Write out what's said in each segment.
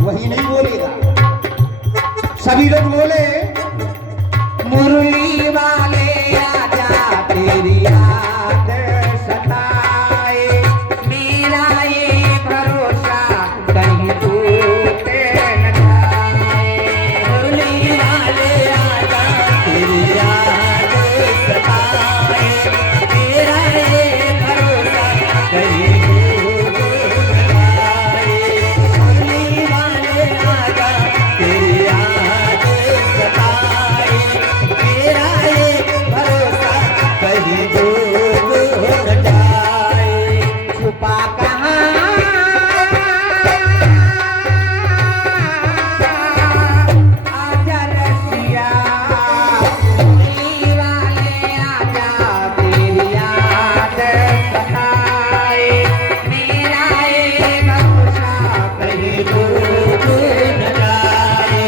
वही नहीं बोलेगा। सभी लोग बोले मुरली वाले आजा तेरी याद सताए, मेरा ये भरोसा कहीं टूटे न जाए। मुरली वाले आजा तेरी याद सताए, मेरा ये भरोसा कहीं टूटे न जाए। मुरली वाले आजा तेरी याद सताए, मेरा ये भरोसा कहीं डूब न जाए। छुपा कहाँ आजा रसिया, मुरली वाले आजा तेरी याद सताए, मेरा ये भरोसा कहीं डूब न जाए।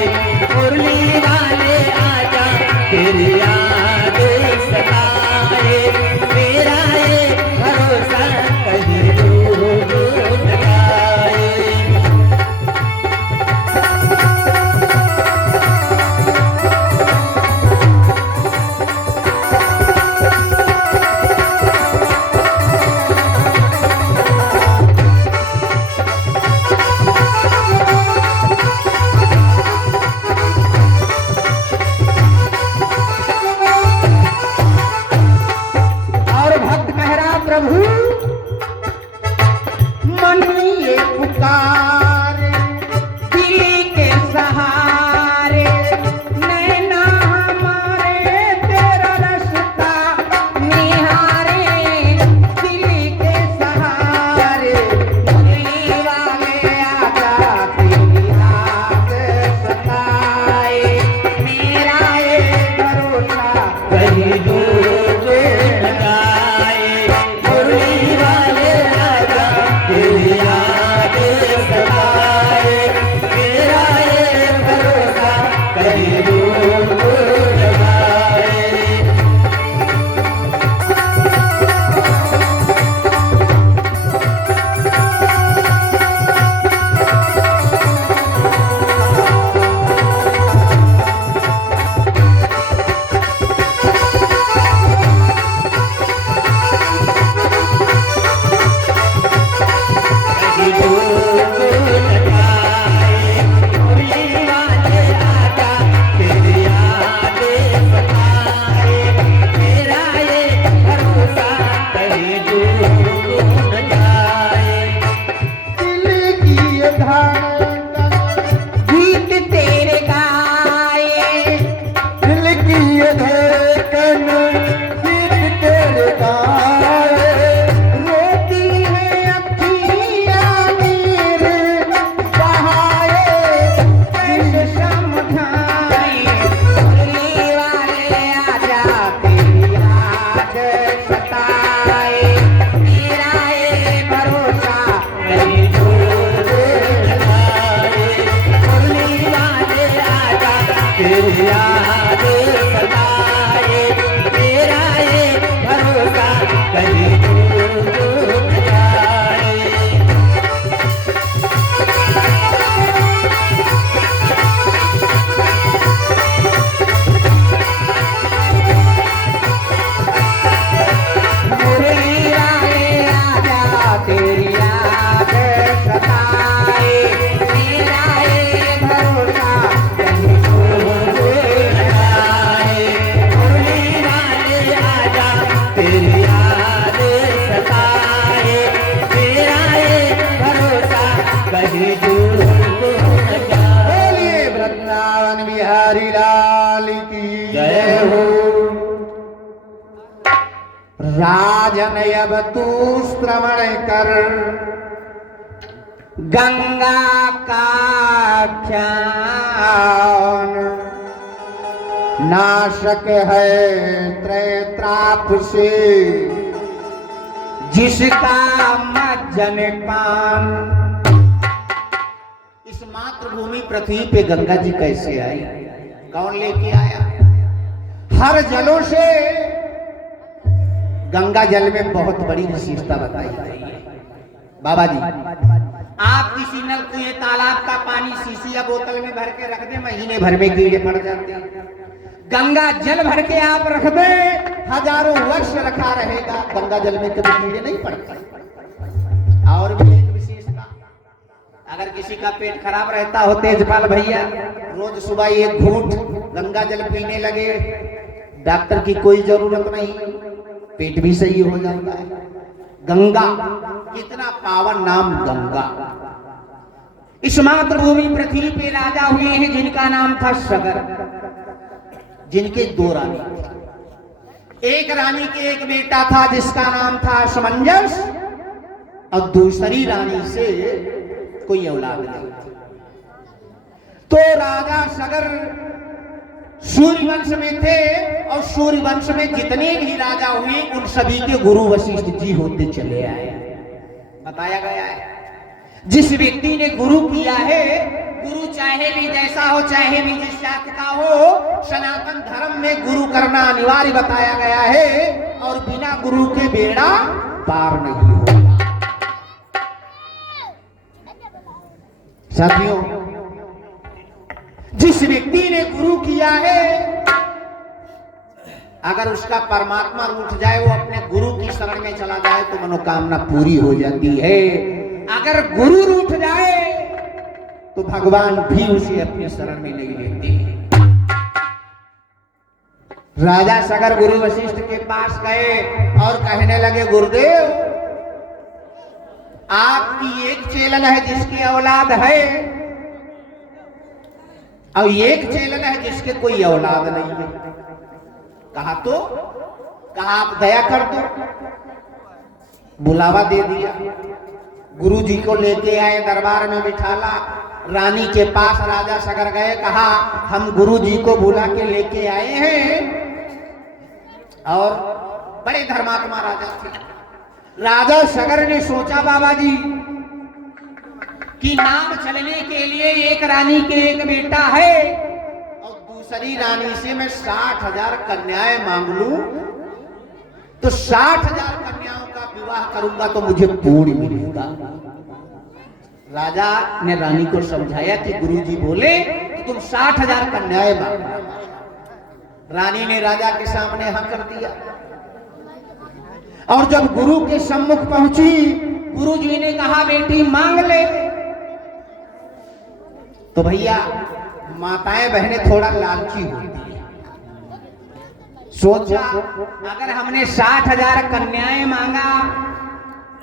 मुरली वाले आजा तेरी याद सताए, मेरा ये भरोसा कहीं डूब न जाए। और भक्त कह रहा प्रभु मन ये पुकार दिल के सहारे, नैना हमारे तेरा रास्ता निहारे, दिल के सहारे। मुरली वाले आजा तेरी याद सताए, मेरा ये भरोसा कहीं डूब न जाए। मुरली वाले आजा तेरी याद सताए, मेरा ये भरोसा कहीं डूब न जाए। कहीं डूब न जाए। मुरली वाले आजा तेरी याद सताए, मेरा ये भरोसा कहीं डूब न जाए। दिल की धड़कन गीत तेरे गाए, दिल की धड़कन गीत तेरे गाए। रोती है अखियाँ मेरे बहाए, कैसे समझाए। मुरली वाले आजा तेरी याद सताए, मेरा ये भरोसा कहीं डूब न जाए। मुरली वाले आजा तेरी याद सताए, मेरा ये भरोसा कहीं डूब न जाए। मुरली वाले आजा तेरी याद सताए, मेरा ये भरोसा कहीं डूब न जाए। मुरली वाले आजा तेरी याद सताए, मेरा ये भरोसा कहीं डूब न जाए। बोलिए वृंदावन बिहारी लाल की जय हो। राजन अब तू श्रवण कर गंगा का ख्यान, नाशक है त्रैत्राप से जिसका मज्जन पान। इस मातृभूमि पृथ्वी पे गंगा जी कैसे आई, कौन लेके आया? हर जलों से गंगा जल में बहुत बड़ी विशेषता बताई गई है। बाबा जी आप किसी नल कुएं तालाब का पानी शीशी या बोतल में भर के रख दे, महीने भर में कीड़े पड़ जाते हैं। गंगा जल भर के आप रख दे, हजारों वर्ष रखा रहेगा, गंगा जल में कभी कीड़े नहीं पड़ते। और भी एक विशेषता, अगर किसी का पेट खराब रहता हो तेजपाल भैया, रोज सुबह एक घूंट गंगा जल पीने लगे, डॉक्टर की कोई जरूरत नहीं, पेट भी सही हो जाता है। गंगा, कितना पावन नाम गंगा। इस मातृभूमि पृथ्वी पे राजा हुए हैं जिनका नाम था सगर, जिनके दो रानी थी। एक रानी के एक बेटा था जिसका नाम था समंजस, और दूसरी रानी से कोई औलाद नहीं थी। तो राजा सगर सूर्यवंश में थे, और सूर्यवंश में जितने भी राजा हुए उन सभी के गुरु वशिष्ठ जी होते चले आए। बताया गया है जिस व्यक्ति ने गुरु किया है, गुरु चाहे भी जैसा हो, चाहे भी जिस जाति का हो, सनातन धर्म में गुरु करना अनिवार्य बताया गया है, और बिना गुरु के बेड़ा पार नहीं होगा। साथियों, जिस व्यक्ति ने गुरु किया है, अगर उसका परमात्मा रूठ जाए, वो अपने गुरु की शरण में चला जाए तो मनोकामना पूरी हो जाती है। अगर गुरु रूठ जाए तो भगवान भी उसे अपने शरण में नहीं लेते। राजा सगर गुरु वशिष्ठ के पास गए और कहने लगे, गुरुदेव, आपकी एक चेलन है जिसकी औलाद है, और एक चेलन है जिसके कोई औलाद नहीं है। कहा आप दया कर दो। बुलावा दे दिया, गुरु जी को लेके आए, दरबार में बिठाला। रानी के पास राजा सगर गए, कहा हम गुरु जी को बुला के लेके आए हैं, और बड़े धर्मात्मा राजा थे। राजा सगर ने सोचा, बाबा जी कि नाम चलने के लिए एक रानी के एक बेटा है, और दूसरी रानी से मैं 60,000 कन्याएं मांग लूं तो 60,000 कन्याओं का विवाह करूंगा तो मुझे पूर्ण मिलेगा। राजा ने रानी को समझाया कि गुरुजी बोले कि तुम 60,000 कन्याएं मांगो। रानी ने राजा के सामने हाँ कर दिया, और जब गुरु के सम्मुख पहुंची, गुरु जी ने कहा, बेटी मांग ले। तो भैया, माताएं बहनें थोड़ा लालची होती है। सोचा, अगर हमने 60,000 कन्याएं मांगा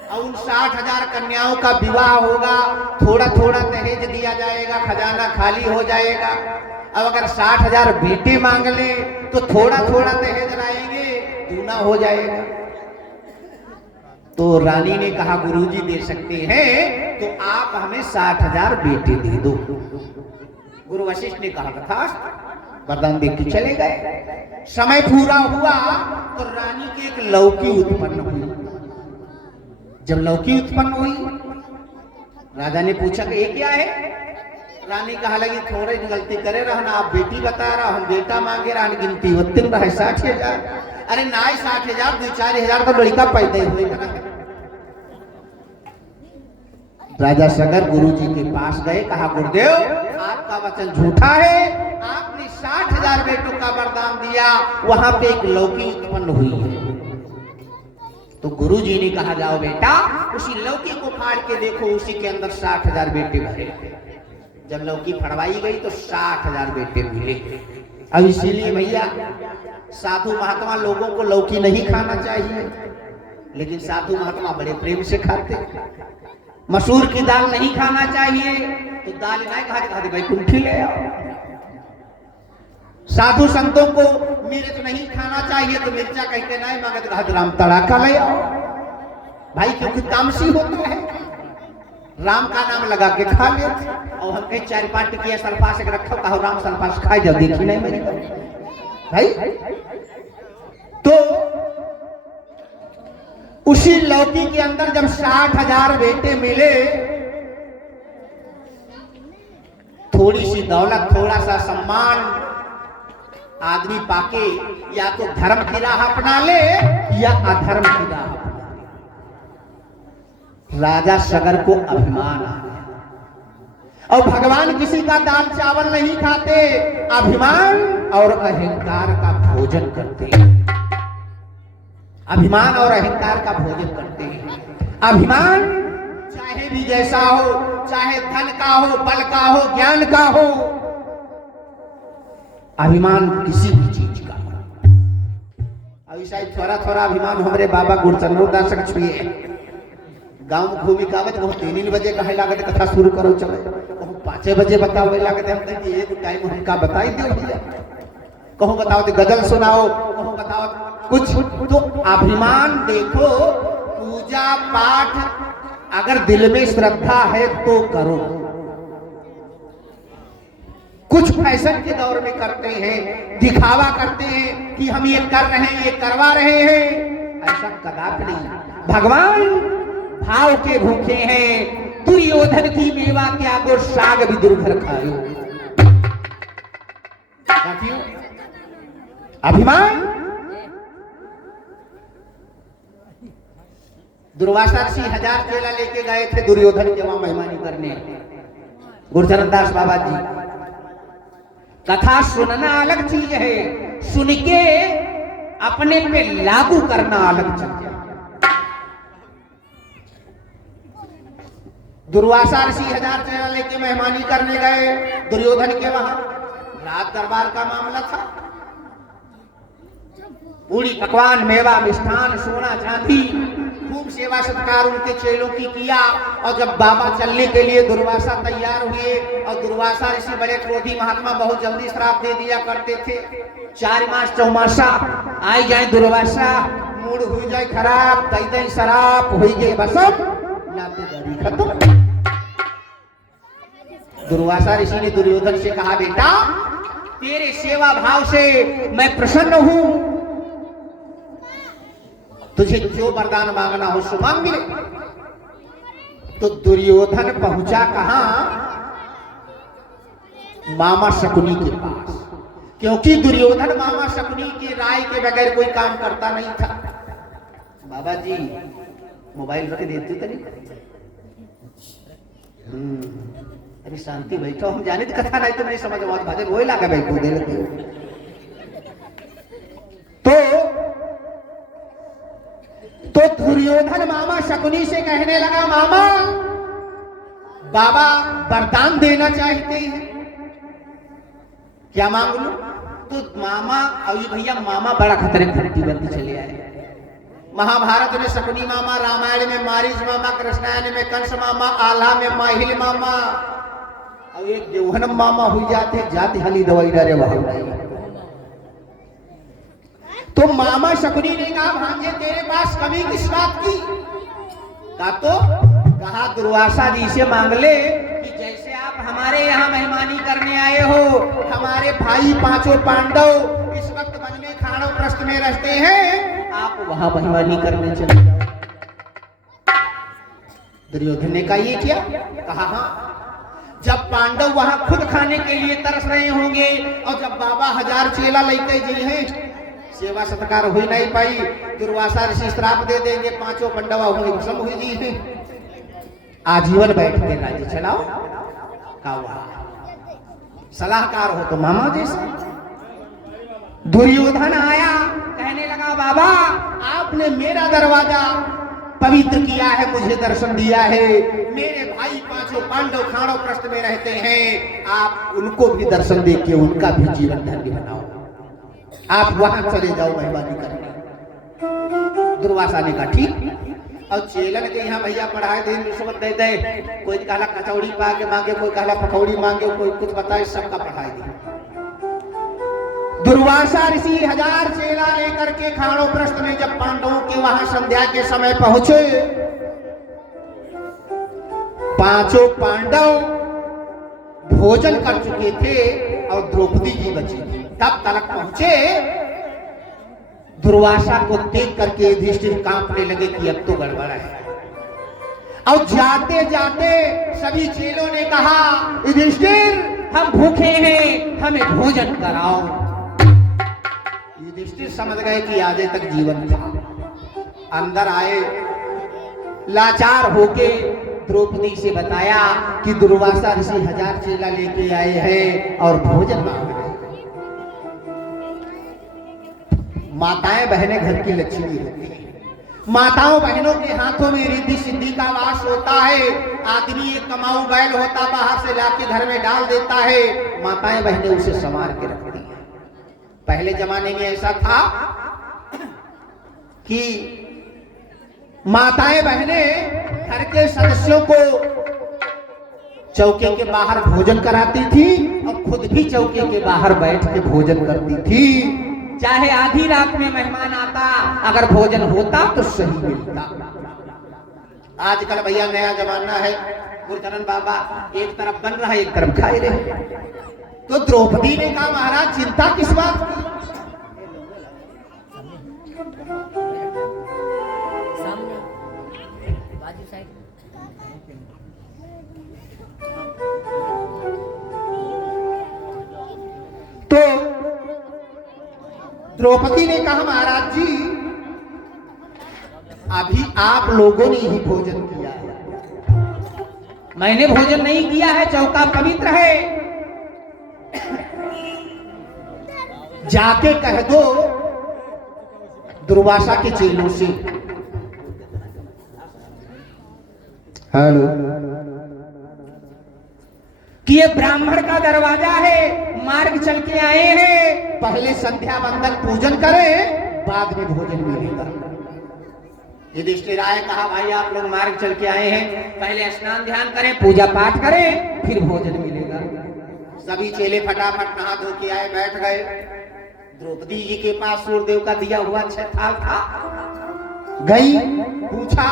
और उन 60,000 कन्याओं का विवाह होगा, थोड़ा थोड़ा दहेज दिया जाएगा, खजाना खाली हो जाएगा। अब अगर 60,000 बेटे मांग ले तो थोड़ा थोड़ा दहेज लाएंगे, दूना हो जाएगा। तो रानी ने कहा, गुरुजी दे सकते हैं, तो आप हमें 60,000 बेटे दे दो। गुरु वशिष्ठ ने कहा, तथास्तु, वरदान दे के चले गए। समय पूरा हुआ तो रानी की एक लौकी उत्पन्न हुई। जब लौकी उत्पन्न हुई, राजा ने पूछा कि ये क्या है? रानी कहा लगी, थोड़ी गलती करे रहना, आप बेटी बता रहा, हम बेटा मांगे रहा, गिनती वत्तिन रहा 60,000। अरे ना 60,000, 2-4,000 तो लड़का पैदा ही हुए। राजा सगर गुरु जी के पास गए, कहा, गुरुदेव आपका वचन झूठा है, आपने 60,000 बेटों का वरदान दिया, वहां पे एक लौकी उत्पन्न हुई है। तो गुरु जी ने कहा, जाओ बेटा, उसी लौकी को फाड़ के देखो, उसी के अंदर 60,000 बेटे भरे। जब लौकी फड़वाई गई तो 60,000 बेटे मिले। अब इसीलिए भैया, साधु महात्मा लोगों को लौकी नहीं खाना चाहिए, लेकिन साधु महात्मा बड़े प्रेम से खाते। मसूर की दाल नहीं खाना चाहिए, तो दाल नहीं खाते, बैकुंठी ले आओ। साधु संतों को मिर्च नहीं खाना चाहिए, तो मिर्चा कहते नहीं मांगे, तो कहा राम तड़ाका ले आओ भाई, क्योंकि तामसी होता है। राम का नाम लगा के खा लेते, और हम कहीं 4-5 टिकिया सल्फास रखो, कहो राम सल्फास खाए, जब देखी नहीं मेरी भाई। तो उसी लौकी के अंदर जब 60,000 बेटे मिले, थोड़ी सी दौलत, थोड़ा सा सम्मान आदमी पाके या तो धर्म की राह अपना ले या अधर्म की राह अपना ले। राजा सगर को अभिमान आ गया। और भगवान किसी का दाल चावल नहीं खाते, अभिमान और अहंकार का भोजन करते हैं। अभिमान और अहंकार का भोजन करते हैं। अभिमान चाहे भी जैसा हो, चाहे धन का हो, बल का हो, ज्ञान का हो, अभिमान किसी भी चीज का हो। अभी शायद थोड़ा थोड़ा अभिमान हमारे बाबा गुरचंद्र दास छुए गांव में घूमी कावत बहुत 3 बजे कहे लागत कथा शुरू करो, चले 5 बजे बताओ लागत हम कहें कि एक टाइम हमका बताई दो भैया, कहूँ बताओ तो गजल सुनाओ, कहूँ बताओ कुछ। तो अभिमान देखो, पूजा पाठ अगर दिल में श्रद्धा है तो करो। कुछ फैशन के दौर में करते हैं, दिखावा करते हैं कि हम ये कर रहे हैं, ये करवा रहे हैं, ऐसा कदापि नहीं। भगवान भाव के भूखे हैं। दुर्योधन की मेवा क्या गो साग भी दुर्घर खायो। क्यों? अभिमान। दुर्वासा ऋषि 1000 चेला लेके गए थे दुर्योधन के वहां मेहमानी करने, गुरचरण दास बाबा जी। कथा सुनना अलग चीज है, सुन के अपने पे लागू करना अलग चीज है। दुर्वासा ऋषि 1000 चेला लेके मेहमानी करने गए दुर्योधन के वहां। रात दरबार का मामला था। पूरी पकवान, मेवा, मिष्ठान, सोना चांदी, खूब सेवा सत्कार उनके चेलों की किया। और जब बाबा चलने के लिए दुर्वासा तैयार हुए, और दुर्वासा ऋषि बड़े क्रोधी महात्मा, बहुत जल्दी श्राप दे दिया करते थे। 4 मास चौमासा आई जाए दुर्वासा, मूड हुई जाए खराब, दई दई शराब हुई गई बसम खत्म। दुर्वासा ऋषि ने दुर्योधन से कहा, बेटा तेरे सेवा भाव से मैं प्रसन्न हूं, तुझे जो वरदान मांगना हो सो मांग मिले। तो दुर्योधन पहुंचा कहां? मामा शकुनी के पास, क्योंकि दुर्योधन मामा शकुनी की राय के बगैर कोई काम करता नहीं था। बाबा जी मोबाइल रख देते थे। अरे शांति बैठो, हम जाने कथा नहीं तो नहीं समझ भजन वही लागे बैठो दे लेते। तो दुर्योधन मामा शकुनी से कहने लगा, मामा बाबा वरदान देना चाहते हैं, क्या मांग लूं? तो मामा, और ये भैया मामा बड़ा खतरे फटती बनती चले आए। महाभारत में शकुनी मामा, रामायण में मारीच मामा, कृष्णायन में कंस मामा, आल्हा में माहिल मामा, और एक देवहनम मामा हुई जाते जाति हली दवाई डरे वहां नहीं। तो मामा शकुनी ने कहा, भांजे तेरे पास कमी किस बात की? कहा दुर्वासा जी से मांग ले कि जैसे आप हमारे यहाँ मेहमानी करने आए हो, हमारे भाई 5 पांडव इस वक्त वन में खाड़ो प्रस्थ में रहते हैं, आप वहां मेहमानी करने चले जाओ। दुर्योधन ने कहा, ये क्या? कहा हाँ, जब पांडव वहां खुद खाने के लिए तरस रहे होंगे, और जब बाबा 1000 चेला लेके जी हैं, सेवा सत्कार हुई नहीं पाई, दुर्वासा ऋषि श्राप दे देंगे, 5 पांडव होंगे भस्म हुई जी है, आजीवन बैठ के राज्य चलाओ। सलाहकार हो तो मामा जैसा। दुर्योधन आया, कहने लगा, बाबा आपने मेरा दरवाजा पवित्र किया है, मुझे दर्शन दिया है, मेरे भाई 5 पांडव खाड़ो प्रस्थ में रहते हैं, आप उनको भी दर्शन दे के उनका भी जीवन धन्य बनाओ, आप वहां चले जाओ मेहमानी करने। दुर्वासा ने कहा ठीक। और चेलन के यहाँ भैया पढ़ाए दे, रिश्वत दे दे, कोई कहला कचौड़ी पा के मांगे, कोई कहला पकौड़ी मांगे, कोई कुछ बताए, सबका पढ़ाए दे। दुर्वासा ऋषि 1000 चेला लेकर के खाड़ो प्रस्थ में जब पांडवों के वहां संध्या के समय पहुंचे, 5 पांडव भोजन कर चुके थे और द्रौपदी जी बची थी। तब तक पहुंचे, दुर्वासा को देख करके युधिष्ठिर कांपने लगे कि अब तो गड़बड़ है। और जाते जाते सभी चेलों ने कहा, युधिष्ठिर हम भूखे हैं, हमें भोजन कराओ। युधिष्ठिर समझ गए कि आजे तक जीवन था। अंदर आए, लाचार होके द्रौपदी से बताया कि दुर्वासा ऋषि 1000 चेला लेके आए हैं और भोजन मांग रहे हैं। माताएं बहनें घर की लक्ष्मी होती हैं। माताओं बहनों के हाथों में रिद्धि सिद्धि का वास होता है। आदमी एक कमाऊ बैल होता बाहर से लाके घर में डाल देता है, माताएं बहनें उसे संवार के रखती हैं। पहले जमाने में ऐसा था कि माताएं बहनें घर के सदस्यों को चौके के बाहर भोजन कराती थी और खुद भी चौके के बाहर बैठ के भोजन करती थी। चाहे आधी रात में मेहमान आता, अगर भोजन होता तो सही मिलता। आजकल भैया नया जमाना है, गुरुचरण बाबा एक तरफ बन रहा है एक तरफ खाए रहे। तो द्रौपदी ने कहा महाराज चिंता किस बात की? तो द्रौपदी ने कहा महाराज जी अभी आप लोगों ने ही भोजन किया है, मैंने भोजन नहीं किया है। चौका पवित्र है, जाके कह दो दुर्वासा के चेलों से। हेलो, कि ये ब्राह्मण का दरवाजा है, मार्ग चल के आए हैं, पहले संध्या बंदन पूजन करें, बाद में भोजन मिलेगा। युधिष्ठिर आए, कहा भाई आप लोग मार्ग चल के आए हैं, पहले स्नान ध्यान करें, पूजा पाठ करें, फिर भोजन मिलेगा। सभी चेले फटाफट नहा धो के आए, बैठ गए। द्रौपदी जी के पास सूर्यदेव का दिया हुआ 6 थाल था। गई, पूछा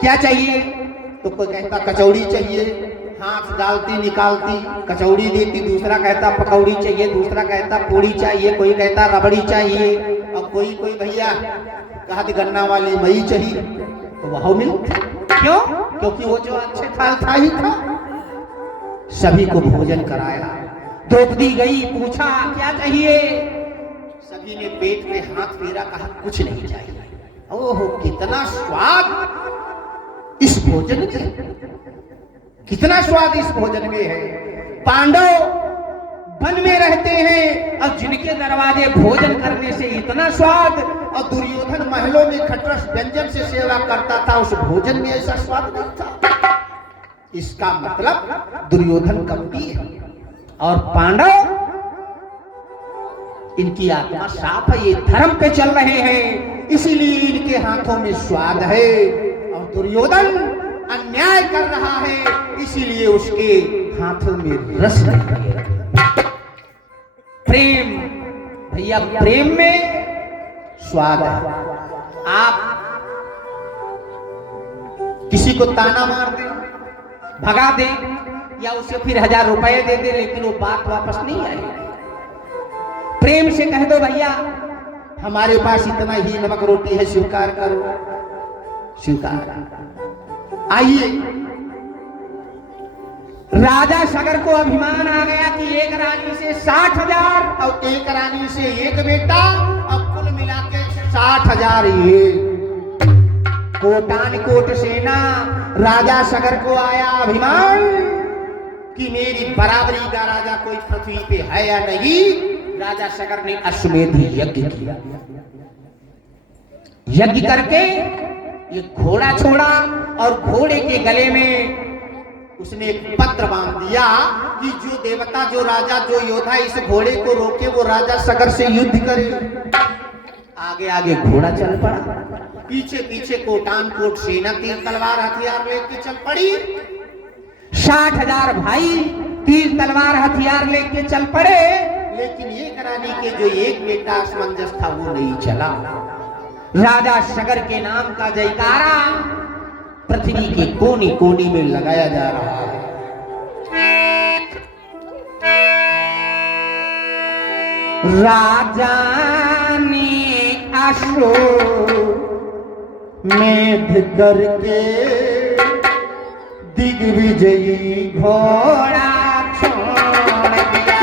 क्या चाहिए, तो कोई कहता कचौड़ी चाहिए, हाथ डालती निकालती कचौड़ी देती, दूसरा कहता पकौड़ी चाहिए, दूसरा कहता पूड़ी चाहिए, कोई कहता रबड़ी चाहिए, और कोई भैया कहा कि गन्ना वाली मई चाहिए। तो वह मिल क्यों? क्योंकि वो जो अच्छे थाल था ही था। सभी को भोजन कराया। द्रौपदी गई, पूछा क्या चाहिए, सभी ने पेट में हाथ फेरा, कहा कुछ नहीं चाहिए। ओहो कितना स्वाद इस भोजन में, कितना स्वाद इस भोजन में है। पांडव वन में रहते हैं और जिनके दरवाजे भोजन करने से इतना स्वाद, और दुर्योधन महलों में खटरस व्यंजन से सेवा करता था, उस भोजन में ऐसा स्वाद नहीं था। इसका मतलब दुर्योधन कपटी है और पांडव इनकी आत्मा साफ है, ये धर्म पे चल रहे हैं, इसीलिए इनके हाथों में स्वाद है। और दुर्योधन अन्याय कर रहा है, इसीलिए उसके हाथों में रस नहीं है। प्रेम भैया, प्रेम में स्वाद है। आप किसी को ताना मार दें, भगा दें, या उसे फिर 1000 रुपए दे दे, लेकिन वो बात वापस नहीं आएगी। प्रेम से कह दो भैया हमारे पास इतना ही नमक रोटी है, स्वीकार करो, स्वीकार। आइए, राजा सगर को अभिमान आ गया कि एक रानी से 60,000 और एक रानी से एक बेटा, अब कुल मिला के 60,000। ये कोटान कोट सेना, राजा सगर को आया अभिमान कि मेरी बराबरी का राजा कोई पृथ्वी पे है या नहीं। राजा सगर ने अश्वमेध यज्ञ किया, यज्ञ करके ये घोड़ा छोड़ा और घोड़े के गले में उसने एक पत्र बांध दिया कि जो देवता, जो राजा, जो योद्धा इस घोड़े को रोके वो राजा सगर से युद्ध करे। आगे आगे घोड़ा चल पड़ा, पीछे पीछे कोटान कोट सेना तीर तलवार हथियार लेके चल पड़ी। 60,000 भाई तीर तलवार हथियार लेके चल पड़े, लेकिन एक रानी के जो एक बेटा असमंजस था वो नहीं चला। राजा सगर के नाम का जयकारा पृथ्वी के कोने कोने में लगाया जा रहा है। राजा ने अश्वमेध करके दिग्विजयी घोड़ा छोड़ दिया।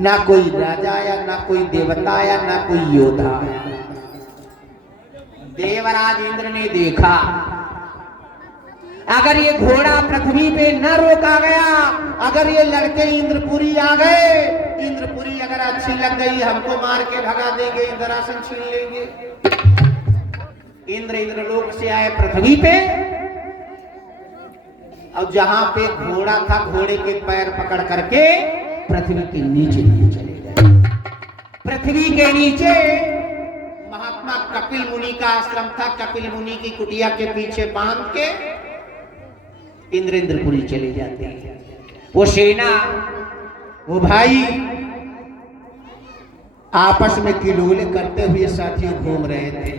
ना कोई राजा आया, ना कोई देवता आया, ना कोई योद्धा आया। देवराज इंद्र ने देखा अगर ये घोड़ा पृथ्वी पे न रोका गया, अगर ये लड़के इंद्रपुरी आ गए, इंद्रपुरी अगर अच्छी लग गई हमको मार के भगा देंगे, इंद्रासन छीन लेंगे। इंद्रलोक से आए पृथ्वी पे, और जहां पे घोड़ा था घोड़े के पैर पकड़ करके पृथ्वी के नीचे चले गए। पृथ्वी के नीचे महात्मा कपिल मुनि का आश्रम था। कपिल मुनि की कुटिया के पीछे बांध के इंद्रपुरी चले जाते हैं। वो सेना, वो भाई आपस में किलोले करते हुए साथियों घूम रहे थे।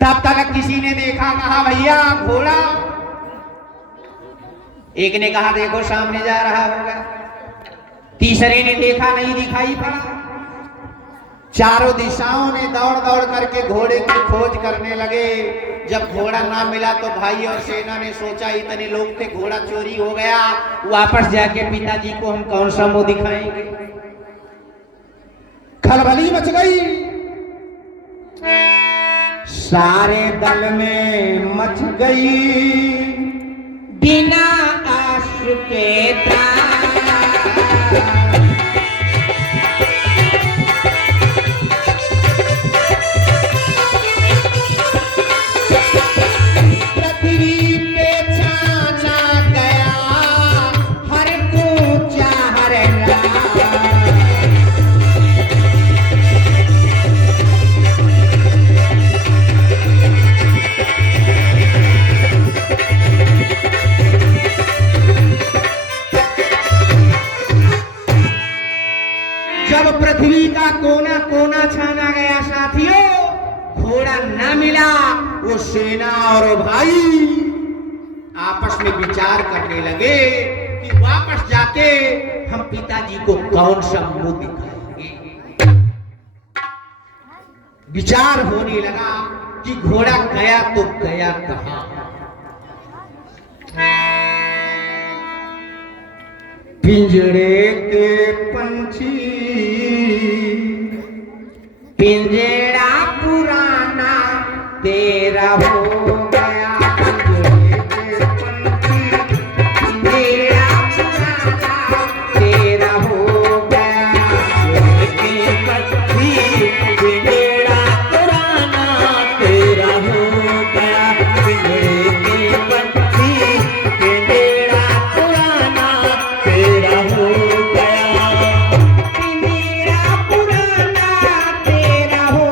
तब तक किसी ने देखा, कहा भैया घोड़ा। एक ने कहा देखो सामने जा रहा होगा। तीसरे ने देखा, नहीं दिखाई पड़ा। चारों दिशाओं ने दौड़ दौड़ करके घोड़े की खोज करने लगे। जब घोड़ा ना मिला तो भाई और सेना ने सोचा इतने लोग थे, घोड़ा चोरी हो गया, वापस जाके पिताजी को हम कौन सा मुंह दिखाएंगे। खलबली मच गई, सारे दल में मच गई। बिना आश्र के पृथ्वी का कोना कोना छाना गया साथियों, घोड़ा न मिला। वो सेना और वो भाई आपस में विचार करने लगे कि वापस जाके हम पिताजी को कौन सा मुंह दिखाएंगे। विचार होने लगा कि घोड़ा गया तो गया कहां। पिंजरे के पंछी, पिंजरा पुराना तेरा हो गया। पिंजरे के पंछी, पिंजरा पुराना तेरा हो गया। पिंजरे के पंछी, पिंजरा पुराना तेरा हो गया। पिंजरे के पंछी, पिंजरा पुराना तेरा हो गया। पिंजरा पुराना तेरा हो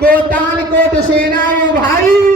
कोटान कोट सेना भाई